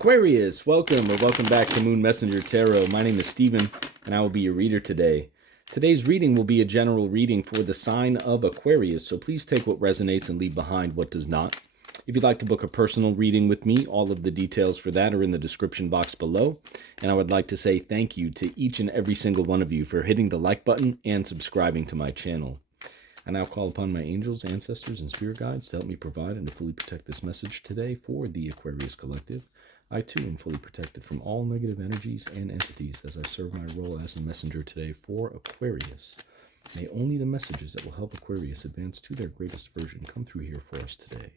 Aquarius, welcome or welcome back to Moon Messenger Tarot. My name is Steven, and I will be your reader today. Today's reading will be a general reading for the sign of Aquarius, so please take what resonates and leave behind what does not. If you'd like to book a personal reading with me, all of the details for that are in the description box below. And I would like to say thank you to each and every single one of you for hitting the like button and subscribing to my channel. I now call upon my angels, ancestors, and spirit guides to help me provide and to fully protect this message today for the Aquarius Collective. I too am fully protected from all negative energies and entities as I serve my role as the messenger today for Aquarius. May only the messages that will help Aquarius advance to their greatest version come through here for us today.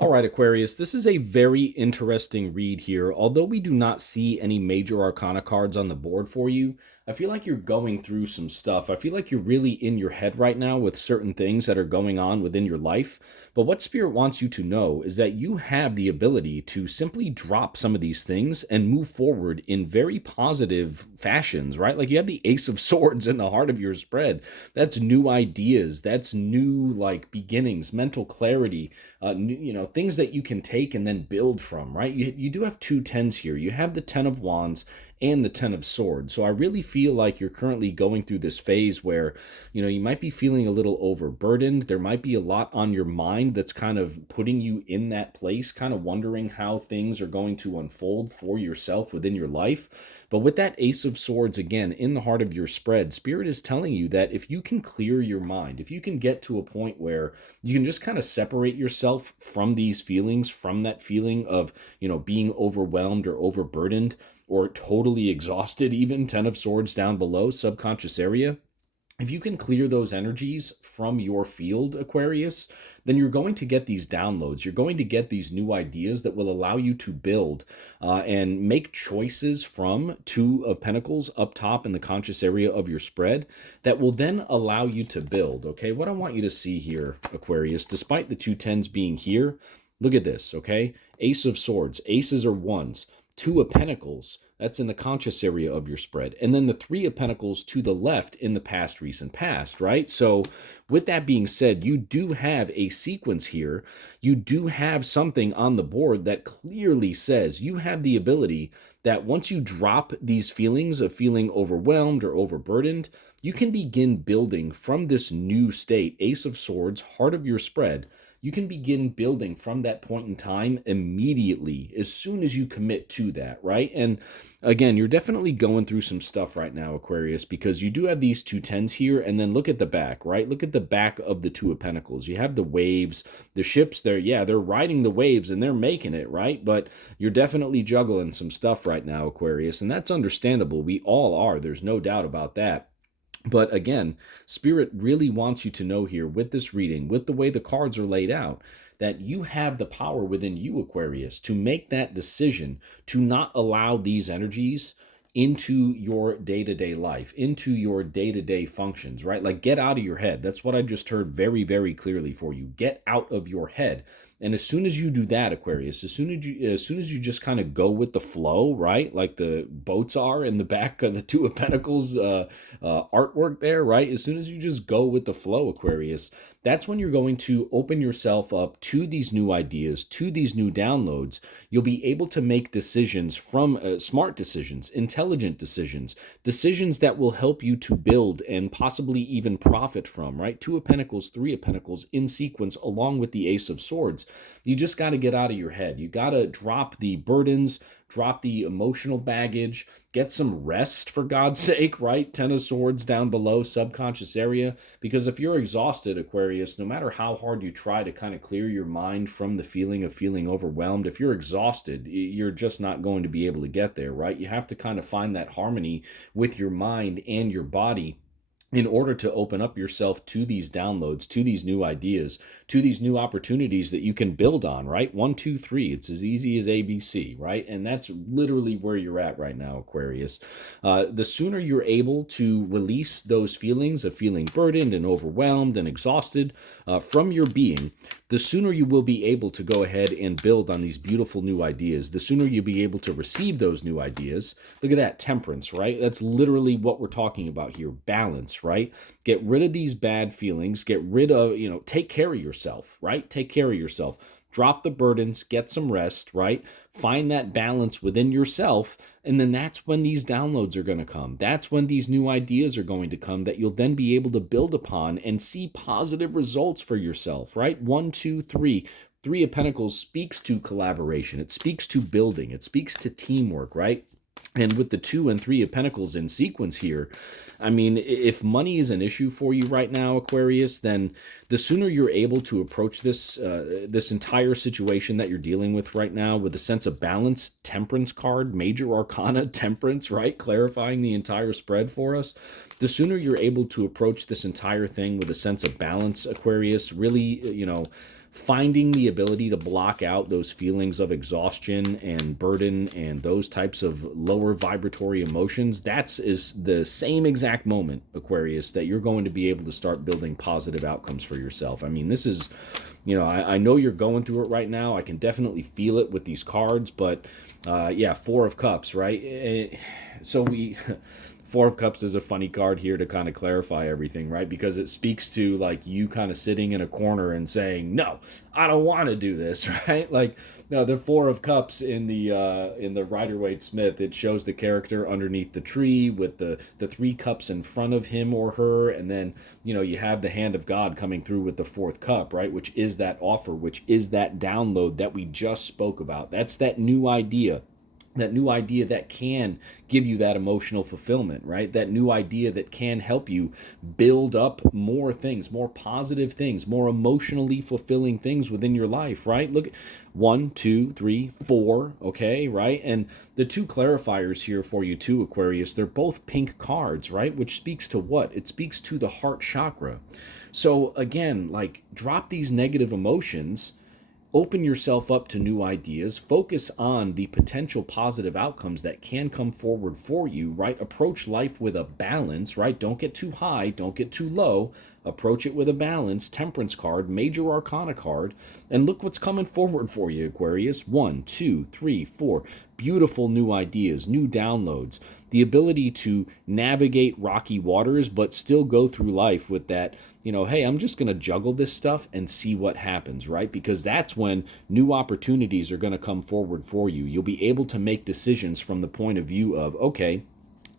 All right, Aquarius, this is a very interesting read here. Although we do not see any major arcana cards on the board for you, I feel like you're going through some stuff. I feel like you're really in your head right now with certain things that are going on within your life. But what Spirit wants you to know is that you have the ability to simply drop some of these things and move forward in very positive fashions, right? Like you have the Ace of Swords in the heart of your spread. That's new ideas. That's new, like, beginnings, mental clarity, things that you can take and then build from, right? You do have two tens here. You have the Ten of Wands and the Ten of Swords. So I really feel like you're currently going through this phase where, you might be feeling a little overburdened. There might be a lot on your mind that's kind of putting you in that place, kind of wondering how things are going to unfold for yourself within your life. But with that Ace of Swords, again, in the heart of your spread, Spirit is telling you that if you can clear your mind, if you can get to a point where you can just kind of separate yourself from these feelings, from that feeling of, being overwhelmed or overburdened, or totally exhausted even, Ten of Swords down below, subconscious area. If you can clear those energies from your field, Aquarius, then you're going to get these downloads. You're going to get these new ideas that will allow you to build and make choices from Two of Pentacles up top in the conscious area of your spread that will then allow you to build, okay? What I want you to see here, Aquarius, despite the two tens being here, look at this, okay? Ace of Swords. Aces are ones. Two of Pentacles, that's in the conscious area of your spread. And then the Three of Pentacles to the left in the past, recent past, right? So with that being said, you do have a sequence here. You do have something on the board that clearly says you have the ability that once you drop these feelings of feeling overwhelmed or overburdened, you can begin building from this new state, Ace of Swords, heart of your spread. You can begin building from that point in time immediately, as soon as you commit to that, right? And again, you're definitely going through some stuff right now, Aquarius, because you do have these two tens here, and then look at the back, right? Look at the back of the Two of Pentacles. You have the waves, the ships, they're riding the waves, and they're making it, right? But you're definitely juggling some stuff right now, Aquarius, and that's understandable. We all are. There's no doubt about that. But again, Spirit really wants you to know here with this reading, with the way the cards are laid out, that you have the power within you, Aquarius, to make that decision to not allow these energies into your day-to-day life, into your day-to-day functions, right? Like, get out of your head. That's what I just heard very, very clearly for you. Get out of your head. And as soon as you do that, Aquarius, as soon as you just kind of go with the flow, right? Like the boats are in the back of the Two of Pentacles artwork there, right? As soon as you just go with the flow, Aquarius, that's when you're going to open yourself up to these new ideas, to these new downloads. You'll be able to make decisions from smart decisions, intelligent decisions, decisions that will help you to build and possibly even profit from, right? Two of Pentacles, Three of Pentacles in sequence along with the Ace of Swords. You just got to get out of your head. You got to drop the burdens, drop the emotional baggage, get some rest for God's sake, right? Ten of Swords down below, subconscious area. Because if you're exhausted, Aquarius, no matter how hard you try to kind of clear your mind from the feeling of feeling overwhelmed, if you're exhausted, you're just not going to be able to get there, right? You have to kind of find that harmony with your mind and your body in order to open up yourself to these downloads, to these new ideas, to these new opportunities that you can build on, right? One, two, three. It's as easy as ABC, right? And that's literally where you're at right now, Aquarius. The sooner you're able to release those feelings of feeling burdened and overwhelmed and exhausted from your being, the sooner you will be able to go ahead and build on these beautiful new ideas. The sooner you'll be able to receive those new ideas. Look at that, temperance, right? That's literally what we're talking about here, balance, right? Get rid of these bad feelings, get rid of, take care of yourself, right? Take care of yourself. Drop the burdens, get some rest, right? Find that balance within yourself. And then that's when these downloads are going to come. That's when these new ideas are going to come that you'll then be able to build upon and see positive results for yourself, right? One, two, three. Three of Pentacles speaks to collaboration. It speaks to building. It speaks to teamwork, right? And with the Two and Three of Pentacles in sequence here, I mean, if money is an issue for you right now, Aquarius, then the sooner you're able to approach this entire situation that you're dealing with right now with a sense of balance, Temperance card, Major Arcana, Temperance, right, clarifying the entire spread for us. The sooner you're able to approach this entire thing with a sense of balance, Aquarius, really, finding the ability to block out those feelings of exhaustion and burden and those types of lower vibratory emotions, that's is the same exact moment, Aquarius, that you're going to be able to start building positive outcomes for yourself. I mean, this is, I know you're going through it right now. I can definitely feel it with these cards, but yeah, Four of Cups, right? So we Four of Cups is a funny card here to kind of clarify everything, right? Because it speaks to like you kind of sitting in a corner and saying, "No, I don't want to do this," right? Like, no, the Four of Cups in the Rider-Waite-Smith, it shows the character underneath the tree with the three cups in front of him or her, and then you have the hand of God coming through with the fourth cup, right? Which is that offer, which is that download that we just spoke about. That's that new idea, that can give you that emotional fulfillment, right? That new idea that can help you build up more things, more positive things, more emotionally fulfilling things within your life, right? Look at one, two, three, four, okay, right? And the two clarifiers here for you too, Aquarius, they're both pink cards, right? Which speaks to what? It speaks to the heart chakra. So again, like, drop these negative emotions, open yourself up to new ideas, focus on the potential positive outcomes that can come forward for you, right? Approach life with a balance, right? Don't get too high, don't get too low. Approach it with a balance. Temperance card, Major Arcana card, and look what's coming forward for you, Aquarius. One, two, three, four. Beautiful new ideas, new downloads, the ability to navigate rocky waters, but still go through life with that, hey, I'm just going to juggle this stuff and see what happens, right? Because that's when new opportunities are going to come forward for you. You'll be able to make decisions from the point of view of, okay,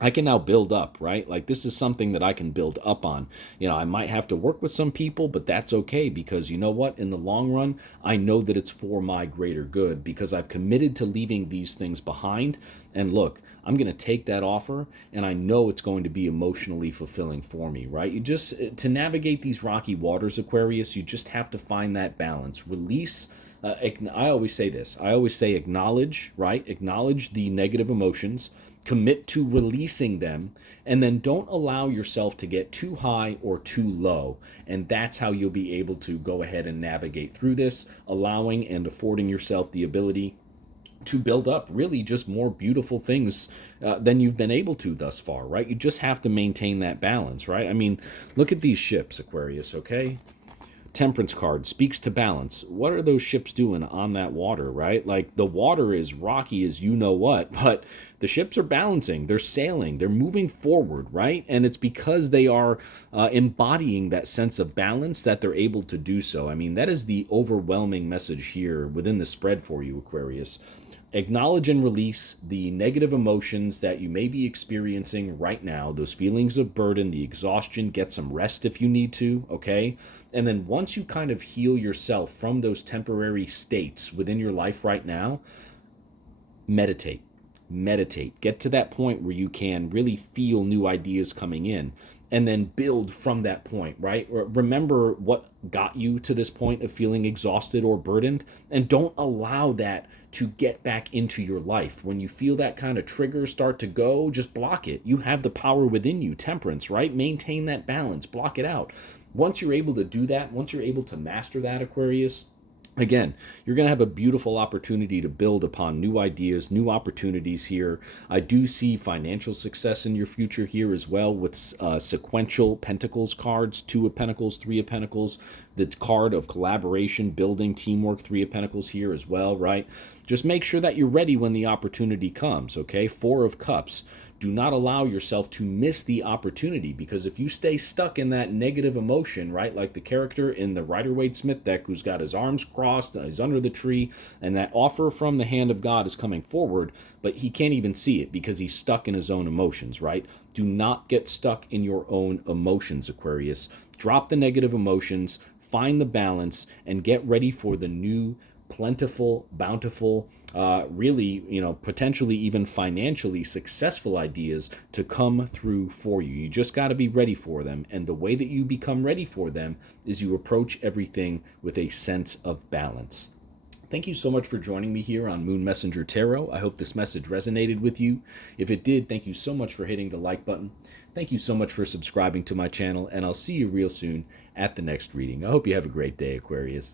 I can now build up, right? Like, this is something that I can build up on. I might have to work with some people, but that's okay, because you know what? In the long run, I know that it's for my greater good because I've committed to leaving these things behind. And look, I'm going to take that offer, and I know it's going to be emotionally fulfilling for me, right? To navigate these rocky waters, Aquarius, you just have to find that balance. Release. I always say this. I always say acknowledge, right? Acknowledge the negative emotions, commit to releasing them, and then don't allow yourself to get too high or too low. And that's how you'll be able to go ahead and navigate through this, allowing and affording yourself the ability to build up really just more beautiful things than you've been able to thus far, right? You just have to maintain that balance, right? I mean, look at these ships, Aquarius, okay? Temperance card speaks to balance. What are those ships doing on that water, right? Like, the water is rocky as you know what, but the ships are balancing, they're sailing, they're moving forward, right? And it's because they are embodying that sense of balance that they're able to do so. I mean, that is the overwhelming message here within the spread for you, Aquarius. Acknowledge and release the negative emotions that you may be experiencing right now, those feelings of burden, the exhaustion. Get some rest if you need to, okay? And then once you kind of heal yourself from those temporary states within your life right now, meditate. Meditate. Get to that point where you can really feel new ideas coming in. and then build from that point, right? Remember what got you to this point of feeling exhausted or burdened, and don't allow that to get back into your life. When you feel that kind of trigger start to go, just block it. You have the power within you, temperance, right? Maintain that balance, block it out. Once you're able to do that, once you're able to master that, Aquarius, again, you're going to have a beautiful opportunity to build upon new ideas, new opportunities here. I do see financial success in your future here as well with sequential Pentacles cards, Two of Pentacles, Three of Pentacles, the card of collaboration, building, teamwork, Three of Pentacles here as well, right? Just make sure that you're ready when the opportunity comes, okay? Four of Cups. Do not allow yourself to miss the opportunity, because if you stay stuck in that negative emotion, right, like the character in the Rider-Waite-Smith deck who's got his arms crossed, he's under the tree, and that offer from the hand of God is coming forward, but he can't even see it because he's stuck in his own emotions, right? Do not get stuck in your own emotions, Aquarius. Drop the negative emotions, find the balance, and get ready for the new plentiful, bountiful, really, potentially even financially successful ideas to come through for you. You just got to be ready for them. And the way that you become ready for them is you approach everything with a sense of balance. Thank you so much for joining me here on Moon Messenger Tarot. I hope this message resonated with you. If it did, thank you so much for hitting the like button. Thank you so much for subscribing to my channel, and I'll see you real soon at the next reading. I hope you have a great day, Aquarius.